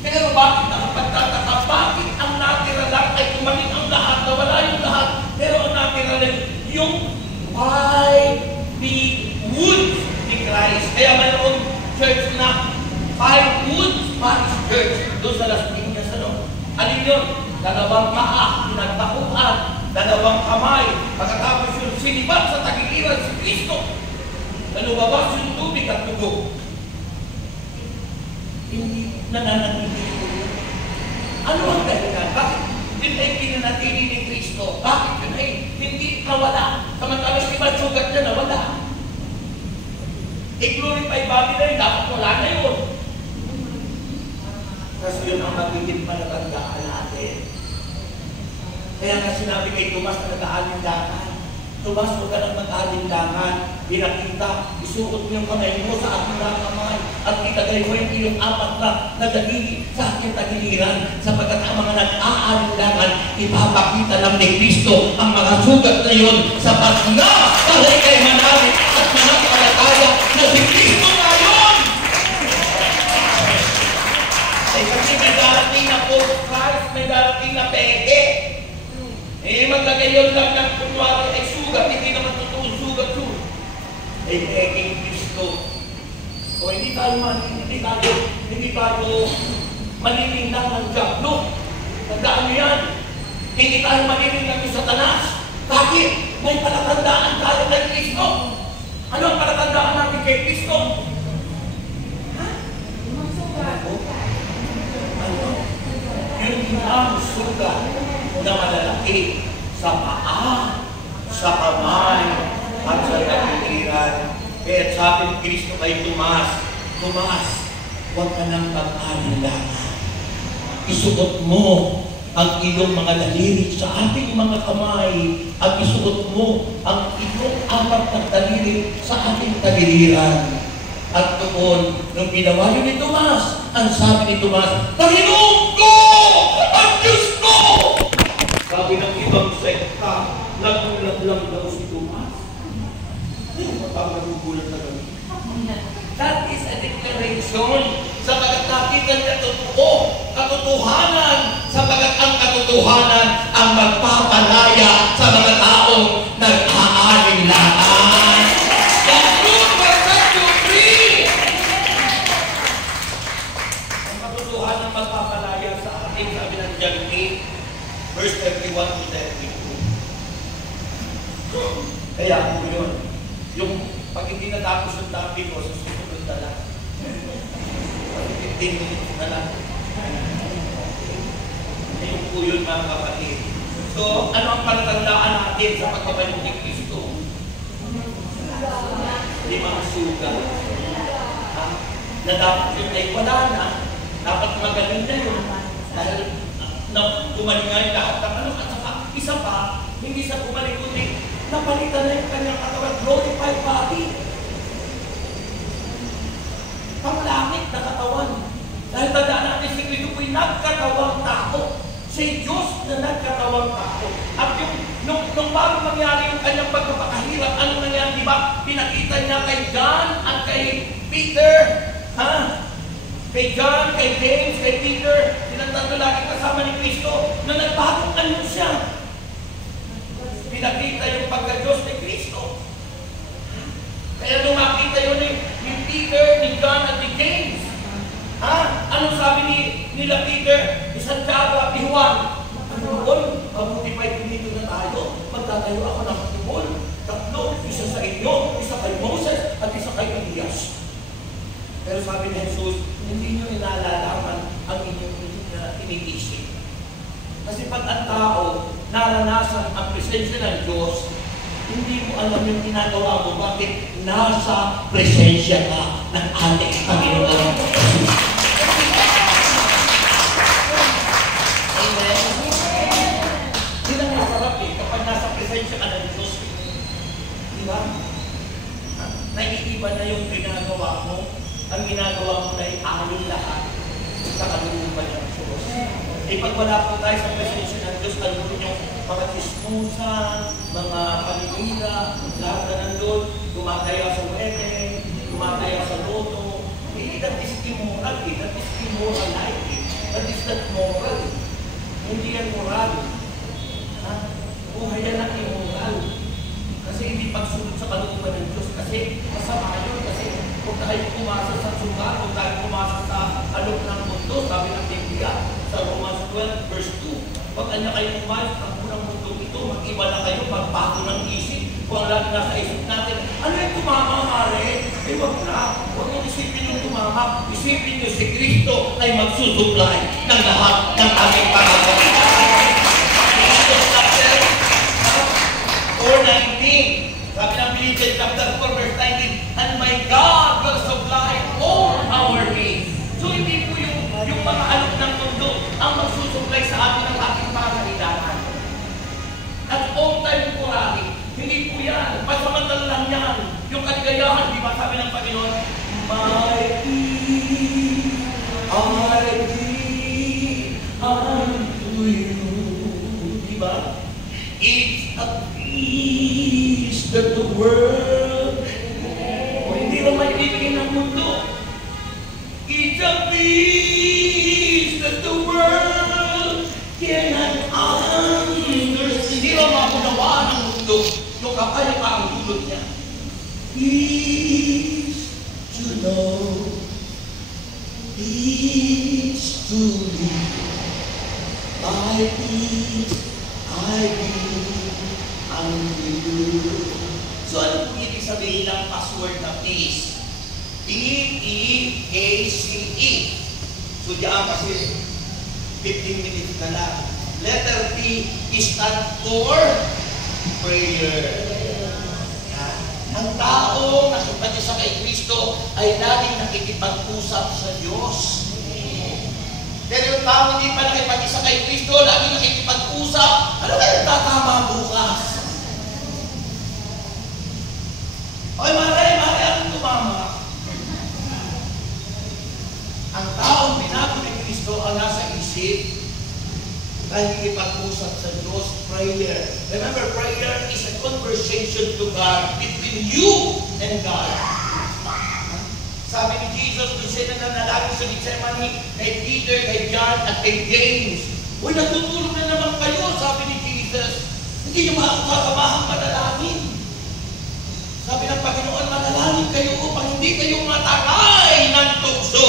Pero bakit nakapagtataka? Bakit ang natira lang ay kumaling ang lahat, nawala yung lahat, pero ang natira lang yung 5 big woods ni Christ. Kaya mayroong church na 5 woods Parish Church doon sa Las Piñas. Alin yun? 2 paa, pinagtakuan, 2 kamay, pagkatapos yung sinibat sa tagiliran si Kristo. Nalubabas yung tubig at dugo. Hindi nananatili ko yun. Ano ang dahilan? Bakit yun ay pinanatili ni Kristo? Bakit yun ay hindi nawala? Samantalang iba sugat niya nawala. I-glorify body na yun, dapat wala na yun. Kasi yun ang magiging palatandaan natin. Kaya nga sinabi kay Tomas na nag-aalindangan. Tomas, huwag ka nang mag-aalindangan. Pinakita, isuot mo yung kamay mo sa aking mga kamay at itagay mo yung iyong 4 na daliri sa aking tagiliran. Sapagkat ang mga nag-aalindangan, ipapakita lang ni Kristo ang mga sugat na yun sapat na para kay manalig at manampalataya na si Kristo ngayon. Kasi may darating na post-Christ, may darating na peke. Maglagay yun lang ng kunwari ay sugat, hindi naman totoong sugat yun. Peking Kristo. O hindi tayo maliling lang ng Diablo. Tandaan yan. Hindi tayo maliling lang ng Satanas. Bakit? May palatandaan tayo kay Kristo. Ano ang palatandaan natin kay Kristo? Yung inang sugat na malalaki sa paa, sa kamay, at sa tagiliran. Kaya sabi ni Kristo kay Tomas, huwag ka nang mag-alinlangan. Isuot mo ang iyong mga daliri sa ating mga kamay at isuot mo ang iyong 4 na daliri sa ating tagiliran. At doon, nung ginawa yun ni Tomas, ang sabi ni Tomas, Panginoon ko! Ang Diyos ko! Sabi ng ibang sekta, nagulat lang daw si Tomas. Ang nagugulat na gano'n. That is a declaration sapagat nakita niya katotohanan, sapagat ang katotohanan ang magpapalaya sa mga taong nag-aalinlangan. That's good for victory! Ang katotohanan magpapalaya sa ating, sabi ng John 8, verse 31 to 32. Kaya po yun, yung pag hindi natapos yung topic ko, sa susunod na lang. 15 minutes na lang. Ayun po yun mga kapatid. So, ano ang palatandaan natin sa pagkabalik ni Kristo? 5 sugat. Na dapat yun ay wala na. Dapat magaling na yun. Dahil kumaling nga yung lahat ng ano. At saka, isa pa, hindi sa kumaling kundi, napalitan na yung kanyang katawan, glorified body. Panglangit na katawan. Dahil tandaan natin si Kristo po'y nagkatawang tao. Si Diyos na nagkatawang tao. At nung bago mangyari yung kanyang pagpapakahirap, ano nangyari, di ba? Pinakita niya kay John at kay Peter. Kay John, kay James, kay Peter. Silang tatlo lagi kasama ni Kristo na nagbagong ano siya. Pinakita yung pagka-Diyos ni Kristo. Kaya nung makita yun ni Peter, ni John, at ni James, anong sabi nila Peter? Ni Santiago at ni Juan, Panginoon, mabuti pa dito na tayo. Magtatayo ako ng tubol. 3, isa sa inyo, isa kay Moses, at isa kay Elias. Pero sabi ni Jesus, hindi nyo inaalalaman ang inyong iniisip. Kasi pag ang tao naranasan ang presensya ng Diyos, hindi mo alam yung ginagawa mo. Bakit? Nasa presensya ka ng ating Panginoon. Amen. ginagawa mo na amin lahat sa kalooban ng Diyos. Pag wala po tayo sa presensya ng Diyos, ano yung mga chismosa, mga paninira, lahat na nandun, tumataya sa wedding, tumataya sa loto. That is immoral. That is immoral life. That is not moral. Hindi yan moral. Ha? Buhay yan ang immoral. Kasi hindi pagsunod sa kalooban ng Diyos. Kasi masama yun. Kasi kung tayo pumasa sa sugat, kung tayo pumasa sa alok ng mundo, sabi ng Biblia, sa Romans 12 verse 2, pag anya kayo pumayos ang unang mundo ito, mag-iba na kayo, magbago ng isip. Kung ang lagi nasa isip natin, ano yung tumama, Mare? Wag na. Huwag yung isipin yung tumama. Isipin nyo si Kristo ay magsusupply ng lahat ng ating pangangailangan. Chapter 4:19. Sabi ng Philippians chapter 4 verse 19, and my God will supply all our needs. So hindi po yung mga alok ng mundo ang magsusupply sa atin ng ating pangangailangan. At all time temporary. Hindi po yan. Pasamantala lang yan. Yung kaligayahan, di ba sabi ng Panginoon, my peace I give unto you. Di ba? It's a peace that the world hindi naman ibigin ng mundo. It's a peace that the world cannot understand. Hindi naman makunawaan ng mundo yung kapayapaan dulot niya. Peace to know, peace to live, my peace I give unto you. So ano po ibig sabihin ng password na peace? P-E-A-C-E. So diyan kasi 15 minutes na lang. Letter P stand for prayer. Ang tao nakipag-isa kay Kristo ay laging nakikipag-usap sa Diyos. Pero yung tao hindi pa nakipag-isa kay Kristo, laging nakikipag-usap, ano kaya tatama bukas? Ay, maray akong tumama. Ang taong binago ni Kristo ang nasa isip, nakikipag-usap sa Diyos, prayer. Remember, prayer is a conversation to God between you and God. Sabi ni Jesus, kung sila nanalangin sa Gethsemane, kay Peter, kay John, at kay James, uy, natutulog na naman kayo, sabi ni Jesus. Hindi nyo makakasamahan manalangin. Sabi ng Panginoon, manalangin kayo upang hindi kayo matangay ng tukso.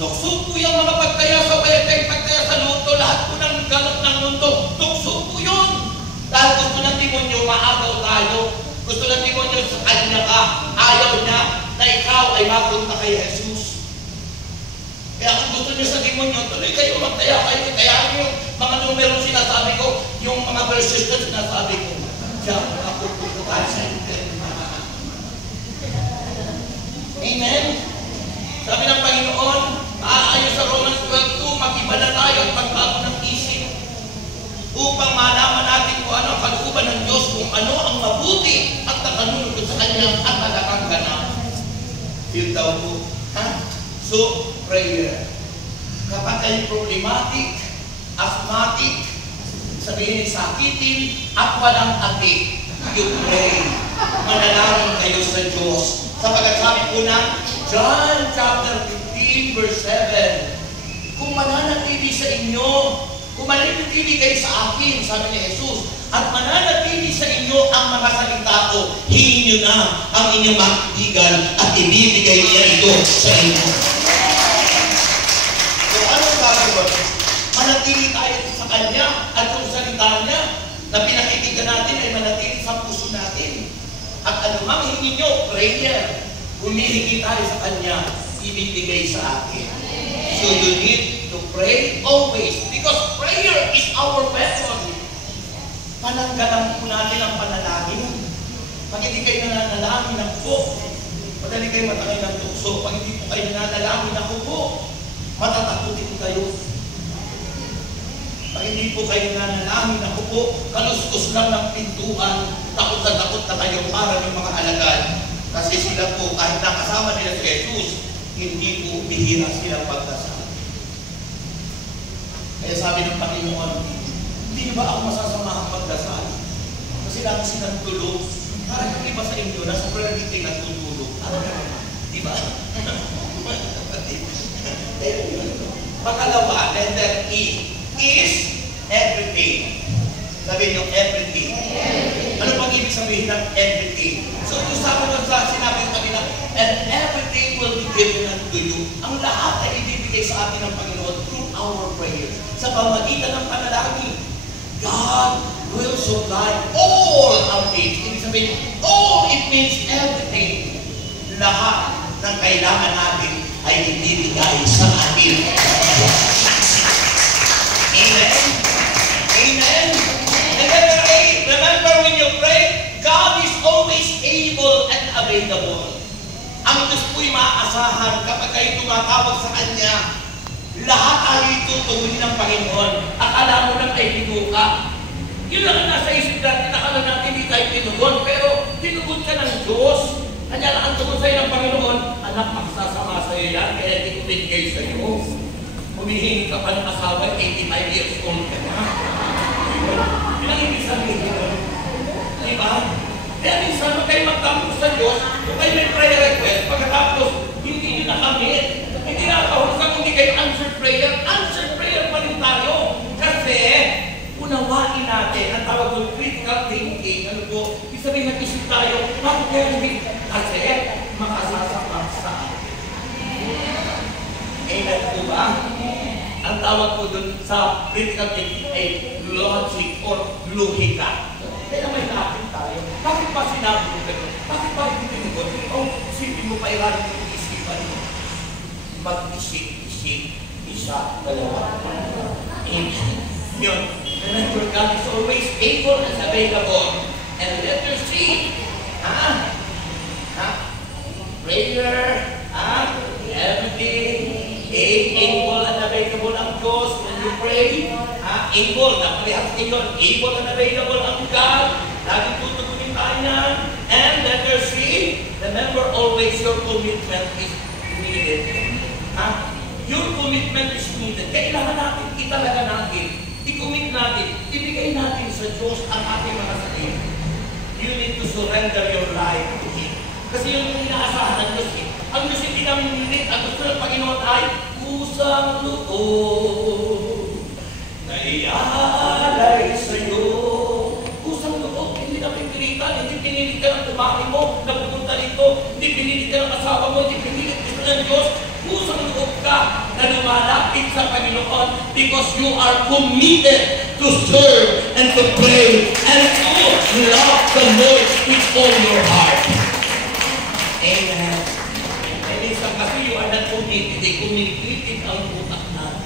Tukso po yung mga pagtaya sa wedding, pagtaya sa luto, lahat po ng galot ng mundo. Tukso po yun. Dahil gusto ng demonyo, maagaw tayo. Gusto ng demonyo sa kanya ka. Ayaw niya na ikaw ay mapunta kay Jesus. Kaya kung gusto niyo sa demonyo, tuloy kayo, magtaya kayo. Kaya yung mga numero sinasabi ko, yung mga verses na sinasabi ko, diyan ako pupunta sa internet. Amen? Sabi ng Panginoon, aayos sa Romans 12:2, mag-iba na tayo at magbago ng isip upang malaman natin kung ano ang kalooban ng Diyos, kung ano ang mabuti at nakalulugod sa Kanya at talagang ganap. Feel daw po. Ha? So, prayer. Kapag kayo problematic, asthmatic, sabihin sakitin, at walang ati, you pray. Manalangin kayo sa Diyos. Sapagkat sabi po ng John chapter 15 verse 7, kung mananatili sa inyo, kung mananatili kayo sa akin, sabi ni Jesus, at mananatili sa inyo ang mga salita ko, hingin nyo na ang inyong mga kaibigan at ibibigay niya ito sa inyo. So anong gagawin? Manatili tayo sa Kanya at yung salita niya na pinakitigan natin ay manatili sa puso natin. At anumang hingin nyo, prayer. Humihingi tayo sa Kanya, ibibigay sa akin. So you need to pray always because prayer is our weapon. Pananggalan po natin ang panalangin. Pag hindi kayo nananalangin ng po, madali kayo matangay ng tukso. Pag hindi po kayo nananalangin ng po, matatakutin kayo. Pag hindi po kayo nananalangin ng po, kaluskus lang ng pintuan, takot na kayo para ng mga alagad. Kasi sila po, kahit nakasama nila si Jesus, hindi po bihira silang pagdasal. Kaya sabi ng Panginoon, hindi ba ako masasamahan pagdasal? Kasi lagi silang tulog. Parang yung iba sa inyo, nasa prayer meeting at tutulog. Di ba? Pangalawa, letter E. Is everything. Sabi niyo, everything. Ano pang ibig sabihin ng everything? So, usapin mo sa sinabi ng kanila, and everything will be given unto you. Ang lahat ay ibibigay sa atin ng Panginoon through our prayers. Sa pamagitan ng panalangin, God will supply all our needs. Ibig sabihin, all, it means everything. Lahat ng kailangan natin ay ibibigay sa atin. Amen? Amen? And letter 8, remember when you pray, God is always able and available. Ang Diyos po'y maaasahan kapag kayo tumatawag sa Kanya. Lahat ay tutugunin ng Panginoon. Akala mo lang ay pinuka. Yun lang ang nasa isip natin. Akala natin hindi tayo tinugon. Pero tinugon ka ng Diyos. Kanya lang ang tugon sa'yo ng Panginoon. Anak, magsasama sa'yo yan. Kaya hindi ko binigay sa'yo. Humihingi ka pa ng asawa, 85 years old ka na. Yun ang ibig sabihin nyo. Diba? Kaya minsan, huwag kayo magtampo sa Diyos. Kung kayo may prayer request, pagkatapos, hindi nyo nakamit. Hindi nakakahusap, hindi kayo answered prayer. Answered prayer pa rin tayo. Kasi, unawain natin, ang tawag ko critical thinking. Ano po? Ibig sabihin, nag-isip tayo, bakit kaya hindi? Kasi, makasasakang sa atin. Amen po ba? Ang tawag po dun sa critical thinking ay logic or lohika. Kaya may natin tayo. Bakit pa sinabi mo gano'n? Bakit pa hindi tinugon? Oh, isipin mo pa ilalim yung isipan mo. Mag-isip-isip, isa, dalawa. Amen. Yun. Remember, God is always able and available. And letter C, prayer, everything, able and available ang Diyos when you pray. Able, naparehas ninyo, able and available ang God. Laging tutugunin tayo yan. And letter C, remember always your commitment is needed. Your commitment is needed. Kailangan natin, italaga natin, i-commit natin, ibigay natin sa Diyos ang ating mga sarili. You need to surrender your life to Him. Kasi yung inaasahan ng Diyos, ang Diyos hindi namin nilit, ang gusto ng Panginoon ay kusang loob na iaalay sa'yo. Kusang loob, hindi namin pilitan, hindi pinilit ka ng kumain mo, na pupunta dito, hindi pinilit ka ng asawa mo, hindi pinilit ka ng Diyos. Kusang loob ka na lumalapit sa Panginoon because you are committed to serve and to pray and to love the Lord with all your heart. Amen. And isang kasi you are not committed, they committed ang utak natin.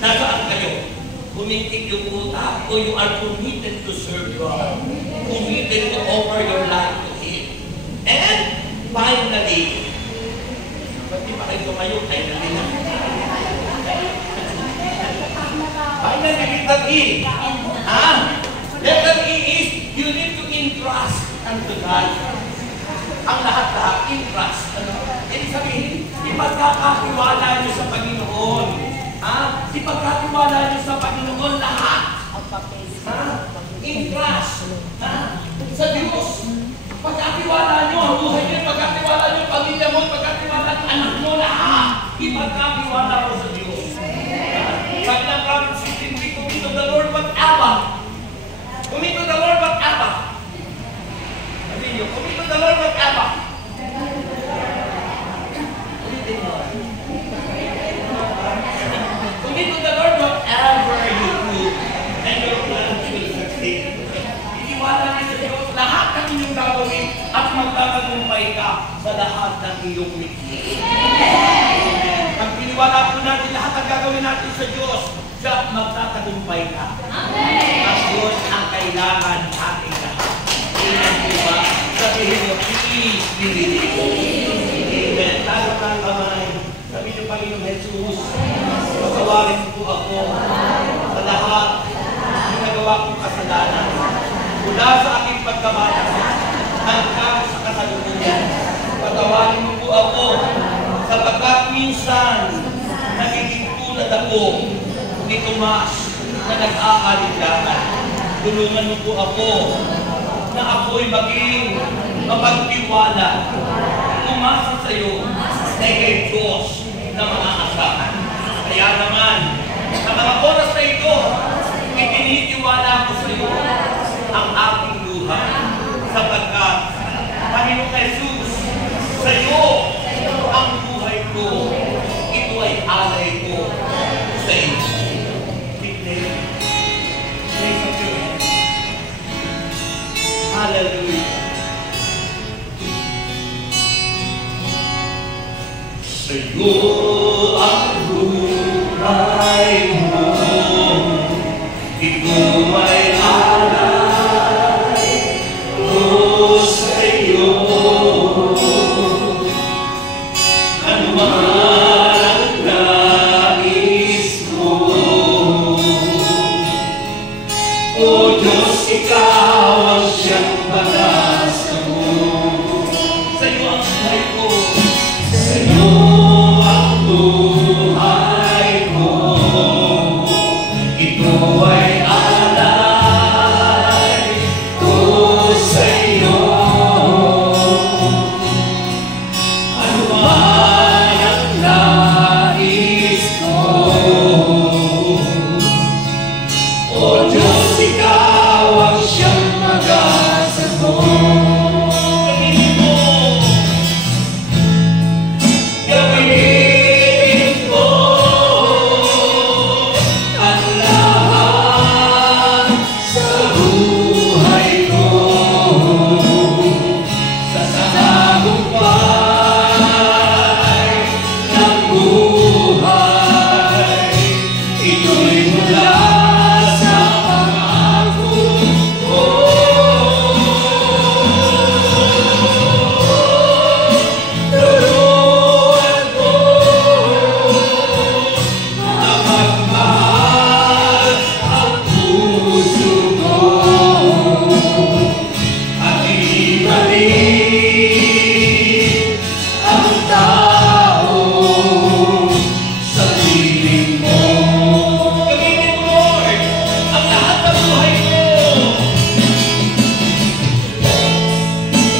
Nasaan kayo? Committed yung utak o you are committed to serve God? Committed to offer your life to Him. And finally, ba't di ba kayo tumayo? Finally na. Finally, letter E. Letter E is, you need to entrust unto God. Ang lahat-lahat, entrust. Ibig sabihin, ipagkakatiwala nyo sa Panginoon. Ipagkatiwala nyo sa Panginoon lahat. Entrust. Sa Diyos. Pagkatiwala nyo ang buhay nyo, pagkatiwala nyo ang pamilya mo, pagkatiwala ang anak mo, lahat. Ipagkatiwala mo sa Diyos. Sabi ng Prophet 16, commit to the Lord but Abba. Commit to the Lord but Abba. Sabi nyo, commit to the Lord but Abba. Commit to the Lord whatever you do, and your plans will succeed. Iniwala niyo sa Diyos lahat ng inyong gagawin at magtatagumpay ka sa lahat ng iyong witness. Pag piniwala po natin lahat ang gagawin natin sa Diyos, siya magtatagumpay ka. At yun ang kailangan natin lahat. Amen po ba? Sabihin mo, please believe. Amen. Tayo ng kamay. Sabihin niyo, Panginoon Jesus, patawarin po ako sa lahat ng nagawa kong kasalanan. Mula sa aking pagkabata hanggang sa kasalukuyan. Patawarin mo po ako sapagkat minsan nagiging tulad ako ni Tomas na nag-aalinlangan. Tulungan mo po ako na ako'y maging mapagtiwala, umasa sa iyo na ikay Diyos na maaasahan. Kaya naman, sa mga oras na ito, itinitiwala ko sa iyo ang aking buhay sapagkat Panginoon Jesus, sa iyo ang buhay ko. Ito ay alay ko sa iyo. Hallelujah. Sa iyo ang buhay mo, ito ay alay ko sa iyo. Ano man ang nais mo, O Diyos, ikaw ang siyang pag-asa mo. Sa iyo ang buhay ko, sa iyo ang buhay ko, ito ay alay ko sa iyo. Ano man ang nais ko, O Diyos, ikaw ang siyang mag-asa mo. Gawin mo, gawin mo ang lahat sa buhay ko. Sa tagumpay ng buhay, ito'y mula sa pangako ko. Turuan ko na magmahal ang puso ko at ibalik ang tao sa piling mo. Gamitin mo, Lord, ang lahat ng buhay ko.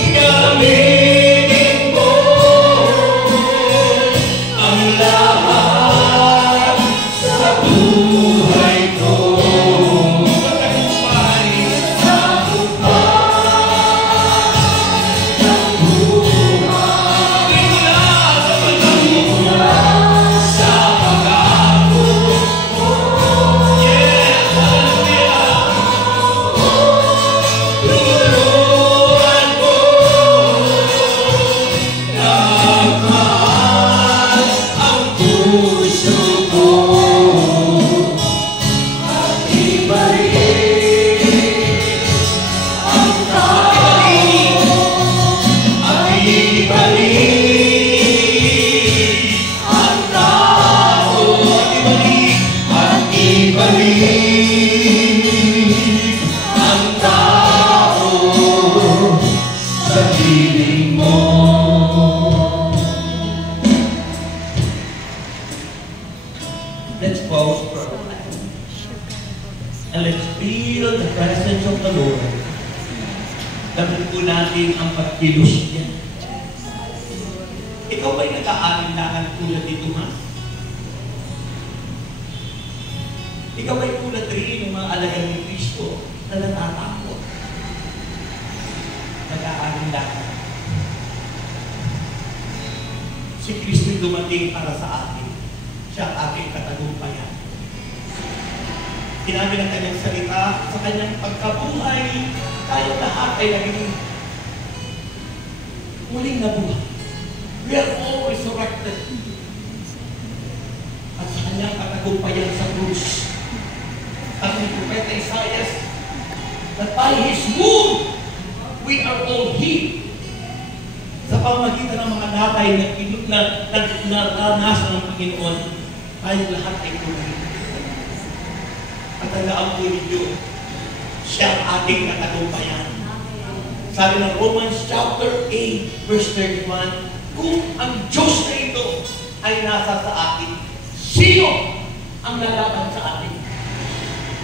Gamitin mo ang lahat sa buhay ko. Sa tagumpay ng buhay. Mula sa pangako mo. Yes, hallelujah. Turuan mo na magmahal ang puso ko at ibalik ang tao at ibalik ang tao at ibalik ang tao sa piling mo. Let's pause for a while and let's feel the presence of the Lord. Dapat po natin ang pagkilos niya. Ikaw ba'y nag-aalinlangan tulad dito, ha? Ikaw ba'y tulad rin ng mga alagad ni Kristo na natatakot? Nag-aalinlangan. Si Kristo'y dumating para sa atin. Siya ang ating katagumpayan. Sinabi ng kanyang salita, sa kanyang pagkabuhay, tayo lahat ay naging muling nabuhay. We are all resurrected. At sa kanyang katagumpayan sa krus, at ni Propeta Isaias, that by His wound, we are all healed. Sa pamagitan ng mga natay na naranasan ng Panginoon, tayo lahat ay tuloy. At tandaan po ninyo, siya ang ating katagumpayan. Sabi ng Romans chapter 8, verse 31, kung ang Diyos na ito ay nasa sa atin, sino ang lalaban sa atin?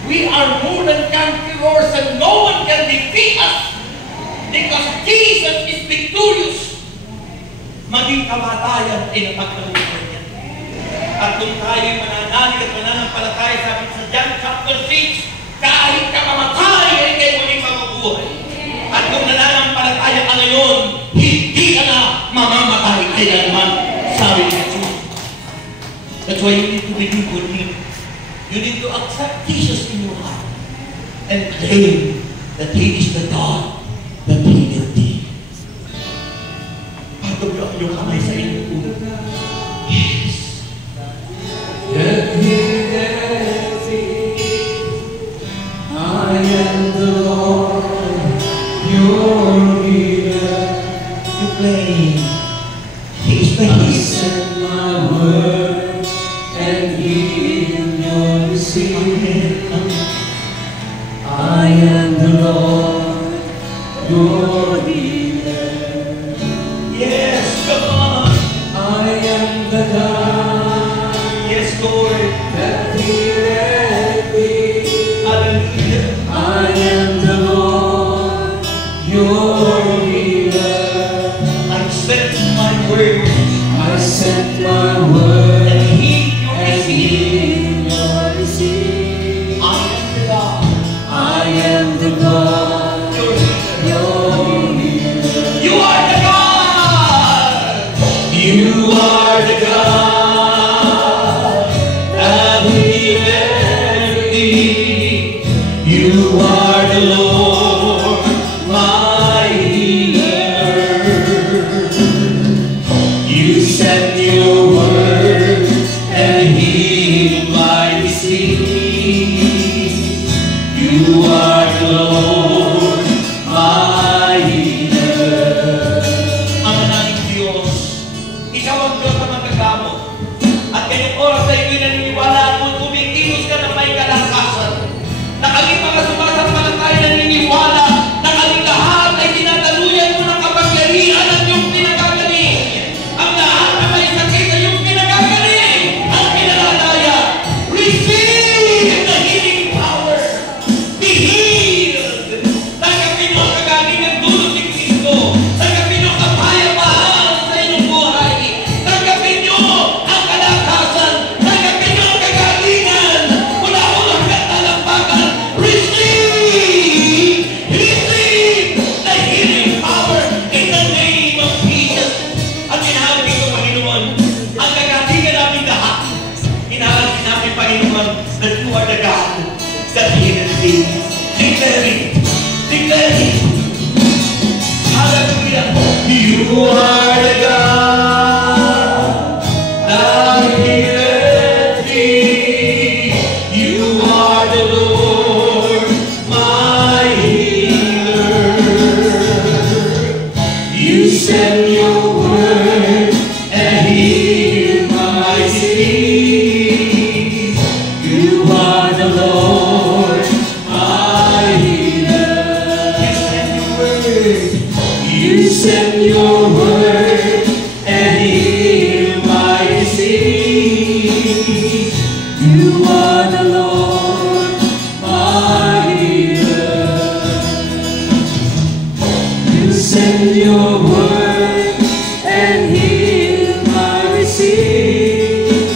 We are more than conquerors and no one can defeat us because Jesus is victorious. Maging kamatayan ay napagkalupan niya. At kung tayo mananalig at mananampalataya, sabi sa John chapter 6, kahit ka mamatay ay kayo muling mabubuhay. At kung nananampalataya ka ngayon, hindi ka na mamamatay kailanman, sabi ni Jesus. That's why you need to believe on Him. You need to accept Jesus in your heart and claim that He is the God that healed thee. Patog lang yung kamay sa inyong ulo. Yes. That healed thee, I am the Lord, your healer. You claim He is the I healer. send my word and heal your disease. I am the Lord, your healer. Yes, come on. I am the God Yes, Lord. that healeth thee. Hallelujah. I am the Lord, your healer. I sent my word I sent my word and healed your and disease. heal your disease. I am the God, I am the God, your healer. your healer. You are the God. You are the God that healeth thee. You are the Lord, my healer. You sent your word and healed my disease. You are the Lord, my healer. Ang nanang Diyos, ikaw ang Diyos na magagamot. At ngayong oras na ito'y naniniwala mo, kumikilos ka na may kalakasan. Na kaming mga sumasampalataya naniniwala na kaming lahat ay tinataluyan mo ng kapangyarihan at yung pinagagaling. Ang lahat na may sakit ay yung pinagagaling at pinalalaya. Receive the healing power. Be healed. Tanggapin mo ang kagalingan dulot ni Kristo. Tanggapin mo ang kapayapaan sa inyong buhay. Tanggapin niyo ang kalakasan. Tanggapin niyo ang kagalingan. Mula ulo hanggang talampakan. Receive! Receive the healing power in the name of Jesus. At hinahalin ko, Panginoon, ang kagalingan namin lahat. Hinahalin namin, Panginoon, that you are the God that healeth thee. Declare it. Declare it. Hallelujah. You are the God that healeth thee. You are the Lord, my healer. You send your word and heal my disease. You are the Lord, my healer. You send your word and heal my disease. You are the Lord, my healer. You send your word and heal my disease.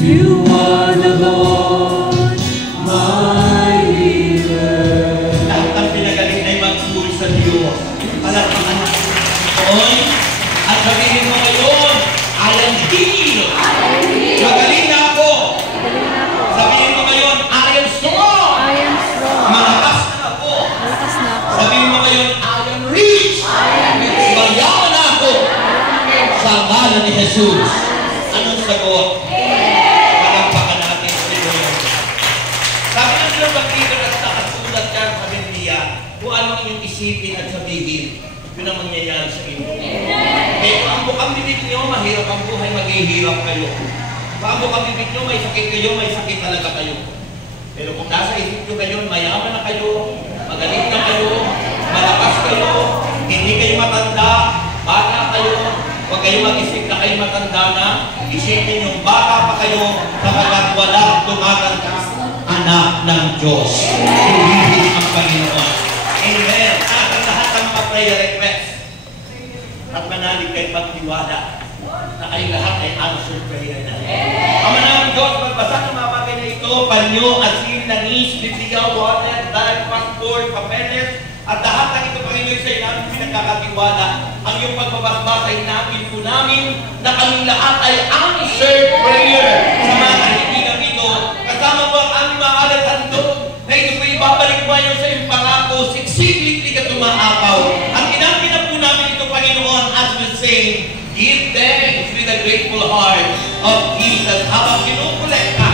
You are the Lord, my healer. Lahat ng pinagaling ay magpuri sa Diyos. Palakpakan natin ngayon. At sabihin mo ngayon, I am healed. Magaling na ako. Sabihin mo ngayon, I am strong. I am strong. Malakas na ako. Malakas na ako. Sabihin mo ngayon, I am rich. Mayaman na ako. Sa ngalan ni Jesus. Anong sagot? Palakpakan natin sa Diyos. Sabi ng dalawang leader at nakasulat ka sa Biblia, kung ano ang inyong isipin at sabihin, yun ang mangyayari sa inyo. Kaya kung ang bukang bibig nyo, mahirap ang buhay, maghihirap kayo. Kung ang bukang bibig nyo, may sakit kayo, may sakit talaga kayo. Pero kung nasa isip nyo ngayon, mayaman na kayo, magaling na kayo, malakas kayo, hindi kayo matanda, bata kayo, huwag kayo mag-isip na kayo matanda na, isipin yung bata pa kayo sapagkat walang tumatanda anak ng Diyos. Purihin ang Panginoon. Amen. At ang lahat ng mga prayer requests at manalig kayo magtiwala na kayo lahat ay answered prayer na. Ama namin Diyos, magbasa ng mga bagay na ito, panyo, asin, langis, biblia, wallet, bag, passport, papeles, at lahat ng ito, Panginoon, sa namin pinagkakatiwala. Ang iyong pagbabasbasa ay natin po namin na kaming lahat ay answered prayer sa mga kaibigan ito. Kasama po ang aming mga alatandog na ito po ibabalik mo yun sa iyong pangako, siksiklik ka tumaapaw. Ang ginamit po namin ito, Panginoon, as we sing, give thanks with a grateful heart of Jesus. Habang kinukulekta